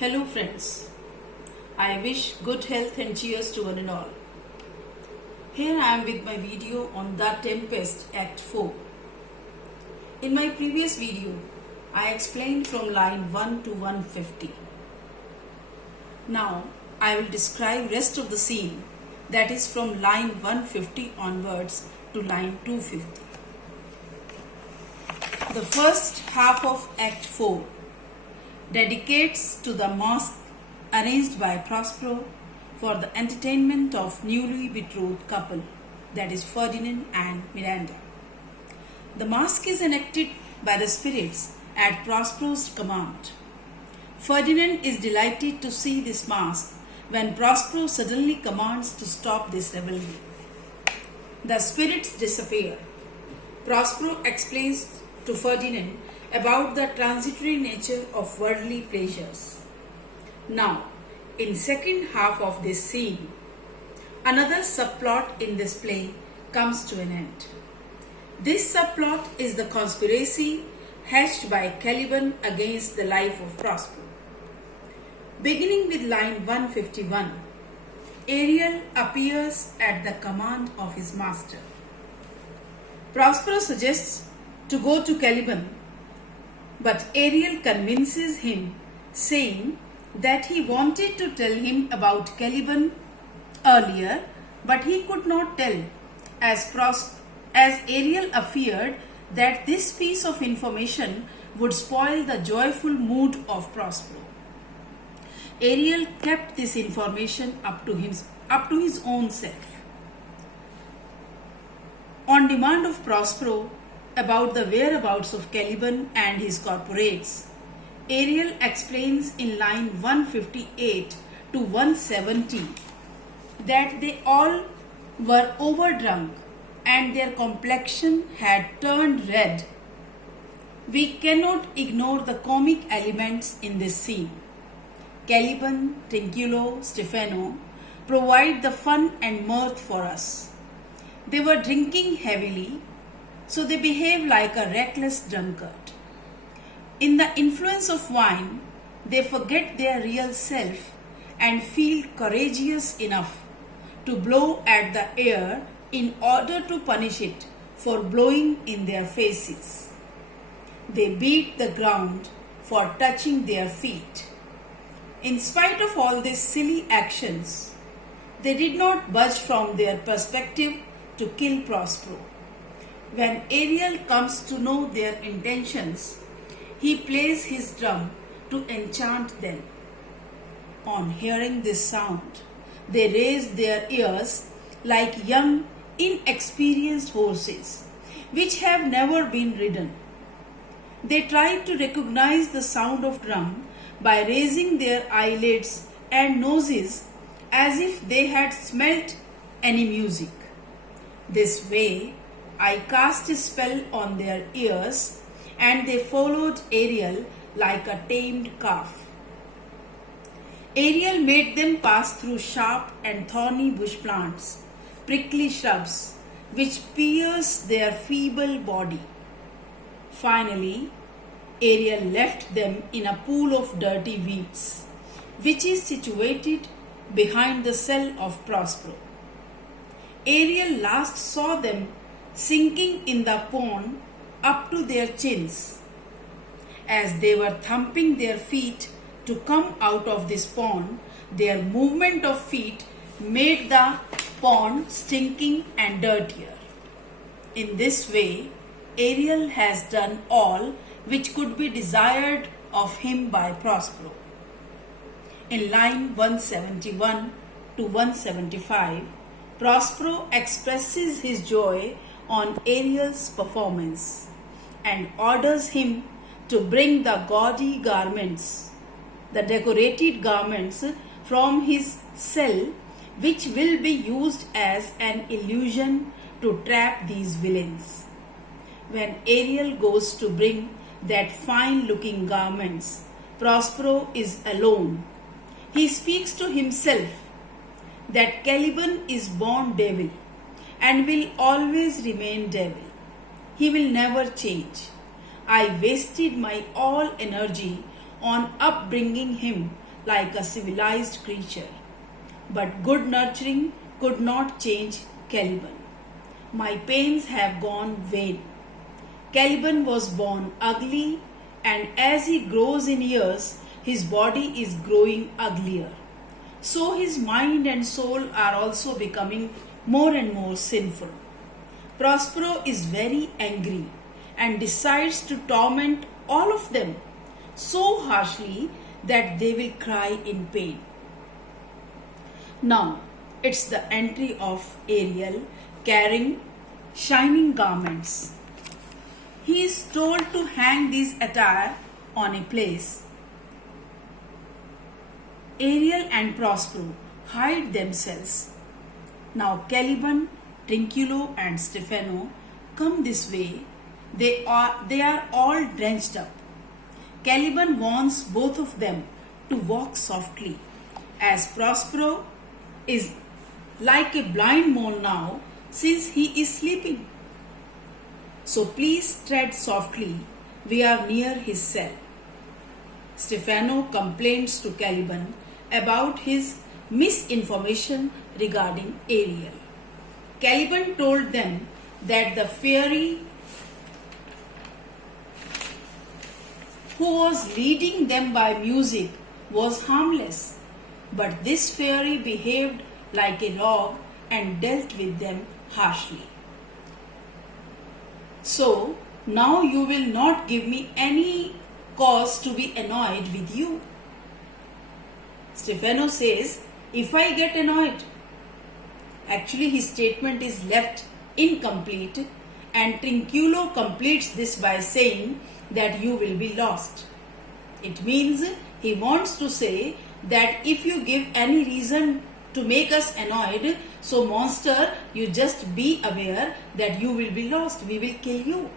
Hello friends, I wish good health and cheers to one and all. Here I am with my video on The Tempest Act 4. In my previous video, I explained from line 1 to 150. Now I will describe rest of the scene, that is from line 150 onwards to line 250. The first half of Act 4 dedicates to the masque arranged by Prospero for the entertainment of newly betrothed couple, that is Ferdinand and Miranda. The masque is enacted by the spirits at Prospero's command. Ferdinand is delighted to see this masque when Prospero suddenly commands to stop this revelry. The spirits disappear. Prospero explains to Ferdinand about the transitory nature of worldly pleasures. Now, in second half of this scene, another subplot in this play comes to an end. This subplot is the conspiracy hatched by Caliban against the life of Prospero. Beginning with line 151, Ariel appears at the command of his master. Prospero suggests to go to Caliban, but Ariel convinces him, saying that he wanted to tell him about Caliban earlier, but he could not tell, as Ariel feared that this piece of information would spoil the joyful mood of Prospero. Ariel kept this information up to his own self. On demand of Prospero about the whereabouts of Caliban and his corporates, Ariel explains in line 158 to 170 that they all were overdrunk and their complexion had turned red. We cannot ignore the comic elements in this scene. Caliban, Trinculo, Stefano provide the fun and mirth for us. They were drinking heavily, so they behave like a reckless drunkard. In the influence of wine, they forget their real self and feel courageous enough to blow at the air in order to punish it for blowing in their faces. They beat the ground for touching their feet. In spite of all these silly actions, they did not budge from their perspective to kill Prospero. When Ariel comes to know their intentions, he plays his drum to enchant them. On hearing this sound, they raise their ears like young, inexperienced horses, which have never been ridden. They try to recognize the sound of drum by raising their eyelids and noses as if they had smelt any music. This way, I cast a spell on their ears, and they followed Ariel like a tamed calf. Ariel made them pass through sharp and thorny bush plants, prickly shrubs, which pierce their feeble body. Finally, Ariel left them in a pool of dirty weeds, which is situated behind the cell of Prospero. Ariel last saw them sinking in the pond up to their chins. As they were thumping their feet to come out of this pond, their movement of feet made the pond stinking and dirtier. In this way, Ariel has done all which could be desired of him by Prospero. In line 171 to 175, Prospero expresses his joy on Ariel's performance and orders him to bring the gaudy garments, the decorated garments from his cell, which will be used as an illusion to trap these villains. When Ariel goes to bring that fine-looking garments, Prospero is alone. He speaks to himself that Caliban is born devil and will always remain devil. He will never change. I wasted my all energy on upbringing him like a civilized creature. But good nurturing could not change Caliban. My pains have gone vain. Caliban was born ugly, and as he grows in years, his body is growing uglier. So his mind and soul are also becoming more and more sinful. Prospero is very angry and decides to torment all of them so harshly that they will cry in pain. Now, it's the entry of Ariel carrying shining garments. He is told to hang these attire on a place. Ariel and Prospero hide themselves. Now Caliban, Trinculo and Stephano come this way. They are all drenched up. Caliban warns both of them to walk softly, as Prospero is like a blind mole now since he is sleeping. So please tread softly, we are near his cell. Stephano complains to Caliban about his misinformation regarding Ariel. Caliban told them that the fairy who was leading them by music was harmless, but this fairy behaved like a dog and dealt with them harshly. So now you will not give me any cause to be annoyed with you. Stephano says, if I get annoyed. Actually, his statement is left incomplete, and Trinculo completes this by saying that you will be lost. It means he wants to say that if you give any reason to make us annoyed, so monster, you just be aware that you will be lost, we will kill you.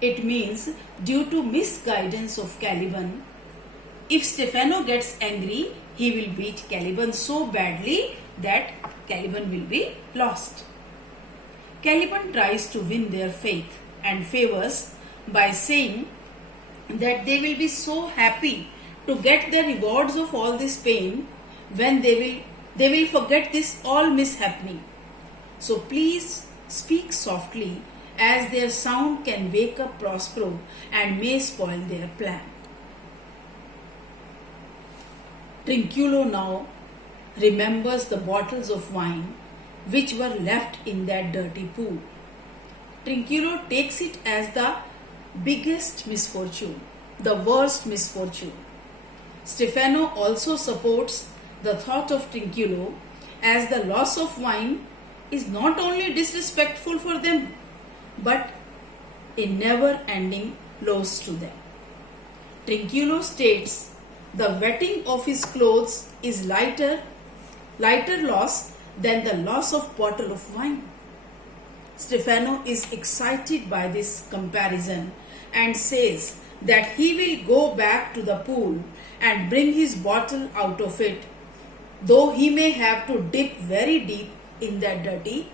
It means due to misguidance of Caliban, if Stephano gets angry, he will beat Caliban so badly that Caliban will be lost. Caliban tries to win their faith and favors by saying that they will be so happy to get the rewards of all this pain when they will forget this all mishappening. So please speak softly, as their sound can wake up Prospero and may spoil their plan. Trinculo now remembers the bottles of wine which were left in that dirty pool. Trinculo takes it as the biggest misfortune, the worst misfortune. Stephano also supports the thought of Trinculo, as the loss of wine is not only disrespectful for them, but a never-ending loss to them. Trinculo states the wetting of his clothes is lighter loss than the loss of bottle of wine. Stephano is excited by this comparison and says that he will go back to the pool and bring his bottle out of it, though he may have to dip very deep in that dirty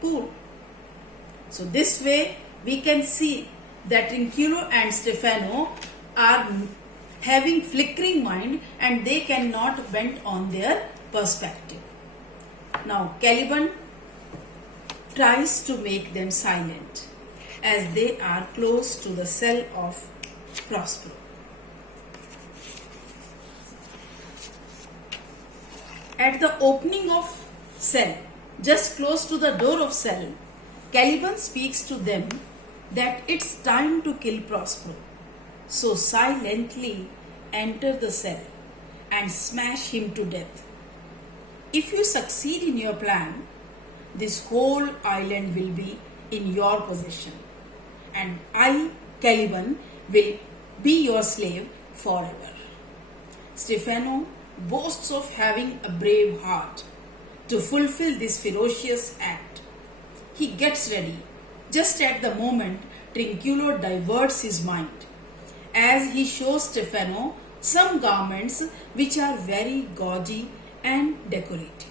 pool. So this way we can see that Trinculo and Stephano are having flickering mind and they cannot bend on their perspective. Now Caliban tries to make them silent as they are close to the cell of Prospero. At the opening of cell, just close to the door of cell, Caliban speaks to them that it's time to kill Prospero. So silently enter the cell and smash him to death. If you succeed in your plan, this whole island will be in your possession, and I, Caliban, will be your slave forever. Stephano boasts of having a brave heart to fulfill this ferocious act. He gets ready. Just at the moment, Trinculo diverts his mind as he shows Stephano some garments which are very gaudy and decorated.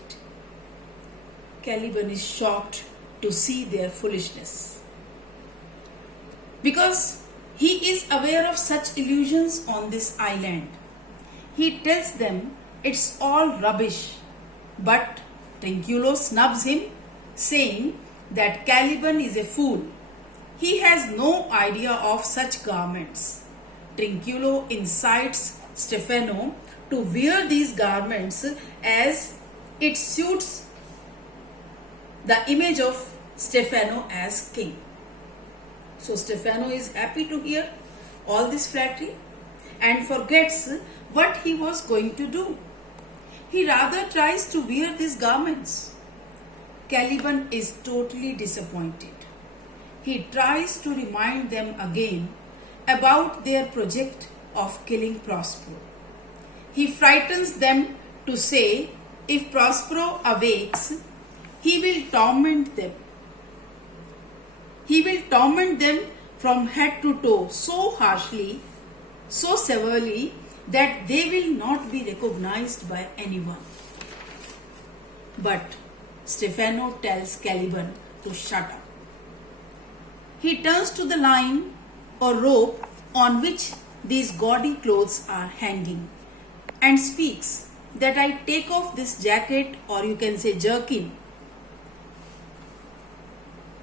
Caliban is shocked to see their foolishness, because he is aware of such illusions on this island. He tells them it's all rubbish. But Trinculo snubs him, saying that Caliban is a fool. He has no idea of such garments. Trinculo incites Stefano to wear these garments as it suits the image of Stefano as king. So Stefano is happy to hear all this flattery and forgets what he was going to do. He rather tries to wear these garments. Caliban is totally disappointed. He tries to remind them again about their project of killing Prospero. He frightens them to say if Prospero awakes, he will torment them. He will torment them from head to toe so harshly, so severely, that they will not be recognized by anyone. But Stefano tells Caliban to shut up. He turns to the line or rope on which these gaudy clothes are hanging and speaks that I take off this jacket, or you can say jerkin.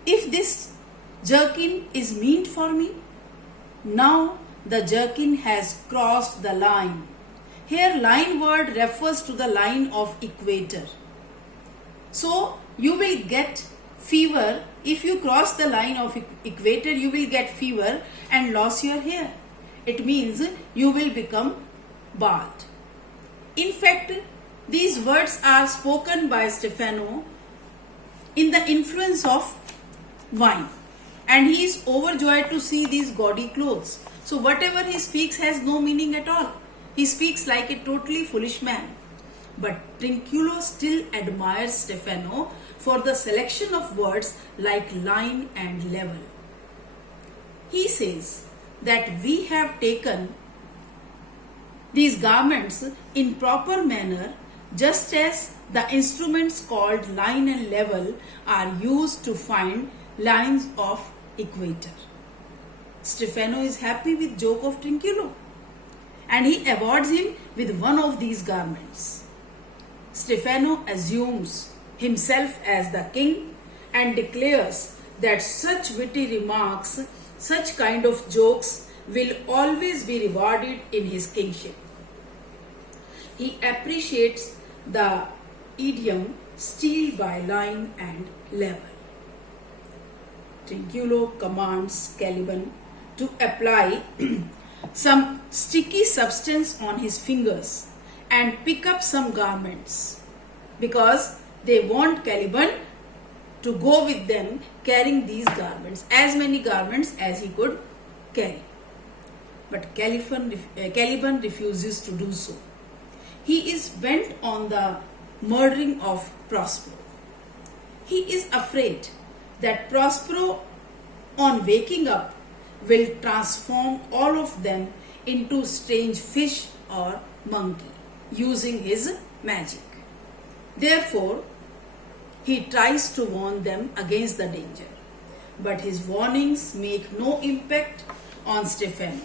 If this jerkin is meant for me, now the jerkin has crossed the line. Here line word refers to the line of equator. So you will get fever. If you cross the line of equator, you will get fever and lose your hair. It means you will become bald. In fact, these words are spoken by Stefano in the influence of wine, and he is overjoyed to see these gaudy clothes. So whatever he speaks has no meaning at all. He speaks like a totally foolish man. But Trinculo still admires Stefano for the selection of words like line and level. He says that we have taken these garments in proper manner, just as the instruments called line and level are used to find lines of equator. Stefano is happy with joke of Trinculo, and he awards him with one of these garments. Stefano assumes himself as the king and declares that such witty remarks, such kind of jokes will always be rewarded in his kingship. He appreciates the idiom steal by line and level. Trinculo commands Caliban to apply some sticky substance on his fingers and pick up some garments, because they want Caliban to go with them carrying these garments, as many garments as he could carry. But Caliban refuses to do so. He is bent on the murdering of Prospero. He is afraid that Prospero, on waking up, will transform all of them into strange fish or monkey using his magic. Therefore, he tries to warn them against the danger, but his warnings make no impact on Stefano.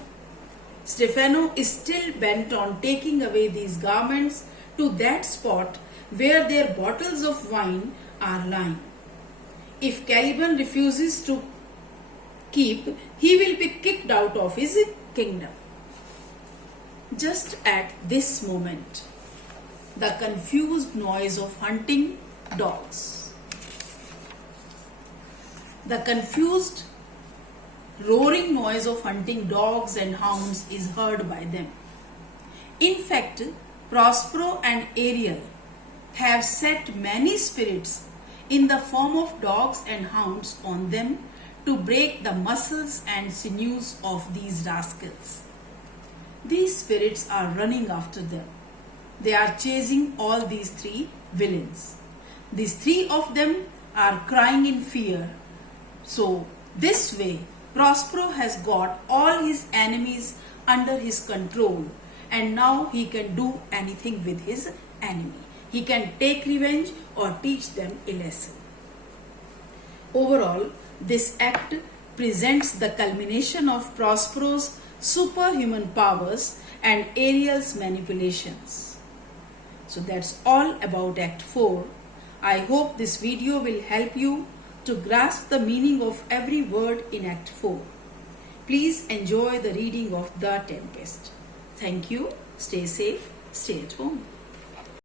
Stefano is still bent on taking away these garments to that spot where their bottles of wine are lying. If Caliban refuses to keep, he will be kicked out of his kingdom. Just at this moment, the confused noise of hunting dogs, the confused roaring noise of hunting dogs and hounds is heard by them. In fact, Prospero and Ariel have set many spirits in the form of dogs and hounds on them to break the muscles and sinews of these rascals. These spirits are running after them. They are chasing all these three villains. These three of them are crying in fear. So, this way, Prospero has got all his enemies under his control, and now he can do anything with his enemy. He can take revenge or teach them a lesson. Overall, this act presents the culmination of Prospero's superhuman powers and Ariel's manipulations. So that's all about Act 4. I hope this video will help you to grasp the meaning of every word in Act 4. Please enjoy the reading of The Tempest. Thank you. Stay safe. Stay at home.